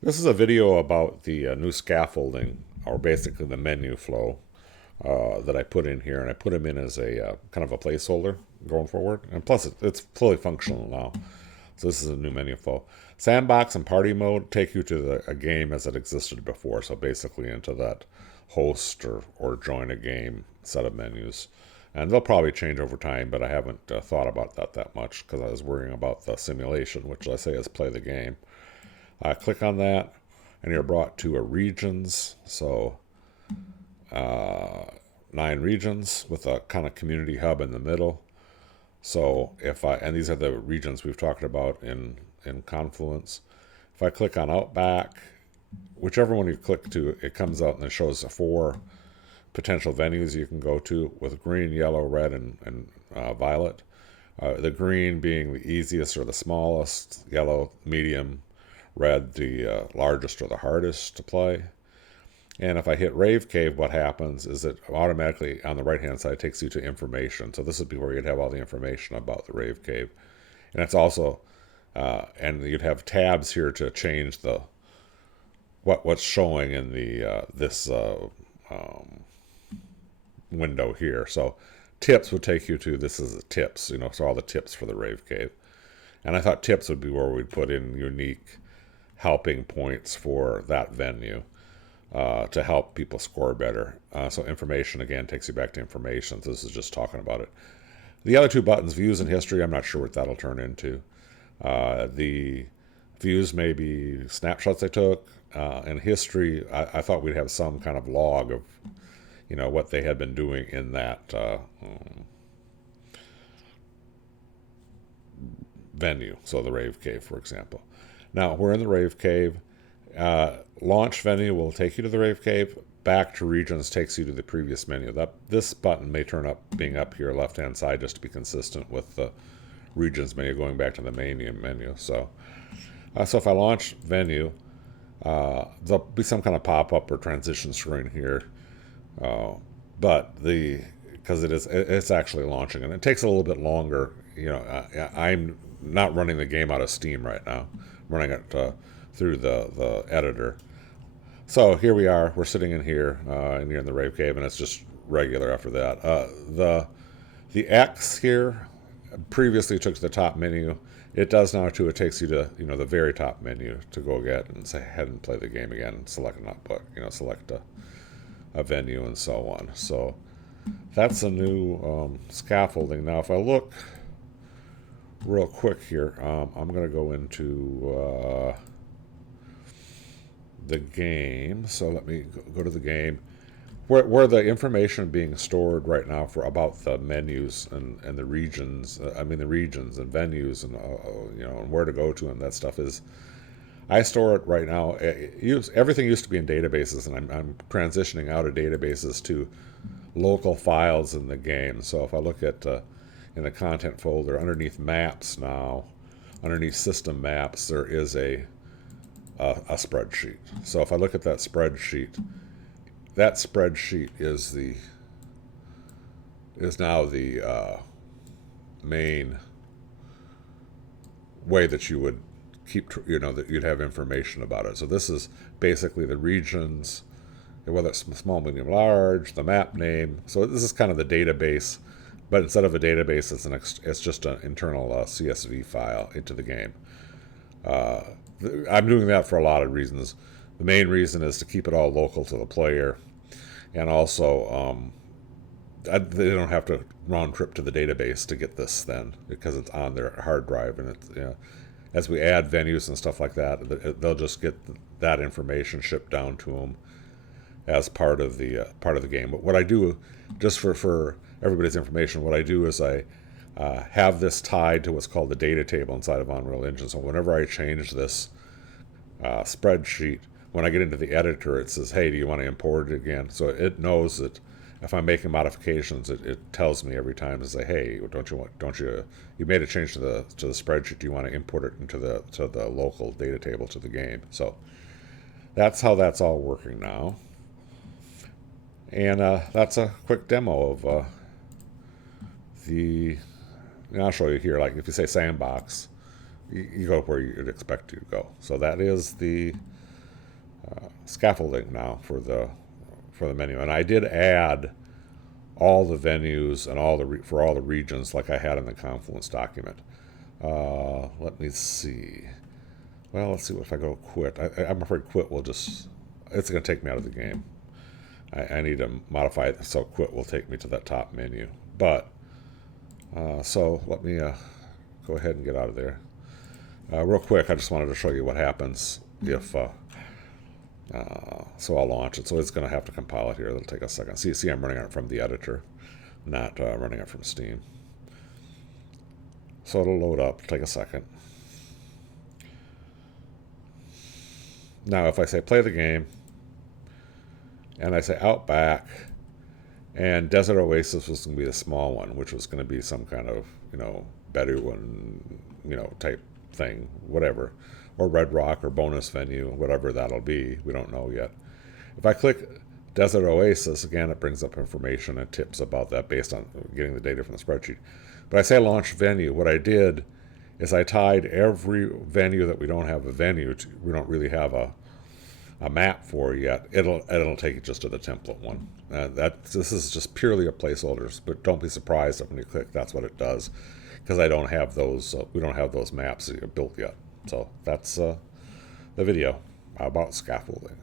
This is a video about the new scaffolding, or basically the menu flow that I put in here, and I put them in as a kind of a placeholder going forward. And plus, it's fully functional now. So this is a new menu flow. Sandbox and party mode take you to a game as it existed before. So basically into that host or join a game set of menus. And they'll probably change over time, but I haven't thought about that much because I was worrying about the simulation, which I say is play the game. Click on that, and you're brought to a regions. So 9 regions with a kind of community hub in the middle. So if I, and these are the regions we've talked about in Confluence. If I click on Outback, whichever one you click to, it comes out and it shows 4 potential venues you can go to with green, yellow, red, and violet. The green being the easiest or the smallest, yellow, medium, red, the largest or the hardest to play. And if I hit Rave Cave, what happens is it automatically on the right hand side takes you to information. So this would be where you'd have all the information about the Rave Cave. And it's also, and you'd have tabs here to change the what's showing in the this window here. So tips would take you to, this is the tips, so all the tips for the Rave Cave. And I thought tips would be where we'd put in unique helping points for that venue to help people score better. So information, again, takes you back to information. So this is just talking about it. The other 2 buttons, views and history, I'm not sure what that'll turn into. The views may be snapshots I took. And history, I thought we'd have some kind of log of, what they had been doing in that venue. So the Rave Cave, for example. Now, we're in the Rave Cave. Launch venue will take you to the Rave Cave. Back to regions takes you to the previous menu. This button may turn up being up here left hand side just to be consistent with the regions menu going back to the main menu. So if I launch venue, there'll be some kind of pop up or transition screen here. But because it's actually launching and it takes a little bit longer. I'm not running the game out of Steam right now. I'm running it through the editor. So here we are. We're sitting in here, and you're in the Rave Cave, and it's just regular after that. The X here previously took to the top menu. It does now too. It takes you to the very top menu to go get and say head and play the game again. And select an output. Select a venue and so on. So that's a new scaffolding. Now, if I look real quick here, I'm going to go into the game. So let me go to the game where the information being stored right now for about the menus and the regions. The regions and venues and and where to go to and that stuff is. I store it right now. Everything used to be in databases, and I'm transitioning out of databases to local files in the game. So if I look at in the content folder underneath maps now, underneath system maps, there is a spreadsheet. So if I look at that spreadsheet is now the main way that you would keep that you'd have information about it. So this is basically the regions, whether it's small, medium, large, the map name. So this is kind of the database, but instead of a database, it's just an internal CSV file into the game. I'm doing that for a lot of reasons. The main reason is to keep it all local to the player, and also they don't have to round trip to the database to get this then because it's on their hard drive, and it's as we add venues and stuff like that, they'll just get that information shipped down to them as part of the game. But what I do, just for everybody's information, what I do is I have this tied to what's called the data table inside of Unreal Engine. So whenever I change this spreadsheet, when I get into the editor, it says, "Hey, do you want to import it again?" So it knows that if I'm making modifications, it tells me every time to say, "Hey, you made a change to the spreadsheet? Do you want to import it into the local data table to the game?" So that's how that's all working now. And that's a quick demo of the. And I'll show you here. Like if you say sandbox, you go where you'd expect to go. So that is the scaffolding now for the menu, and I did add all the venues and for all the regions like I had in the Confluence document. Let me see. Well, let's see if I go quit. I'm afraid quit will just, it's going to take me out of the game. I need to modify it so quit will take me to that top menu. But, so let me go ahead and get out of there. Real quick, I just wanted to show you what happens if, so I'll launch it. So it's going to have to compile it here. It'll take a second. See, I'm running it from the editor, not running it from Steam. So it'll load up. It'll take a second. Now, if I say play the game, and I say Outback, and Desert Oasis was going to be the small one, which was going to be some kind of, Bedouin, type thing, whatever, or Red Rock or bonus venue, whatever that'll be. We don't know yet. If I click Desert Oasis, again, it brings up information and tips about that based on getting the data from the spreadsheet. But I say launch venue. What I did is I tied every venue that we don't have a venue to, we don't really have a map for yet. It'll take you just to the template one. This is just purely a placeholder, but don't be surprised if when you click that's what it does, because I don't have those. We don't have those maps built yet. So that's the video about scaffolding.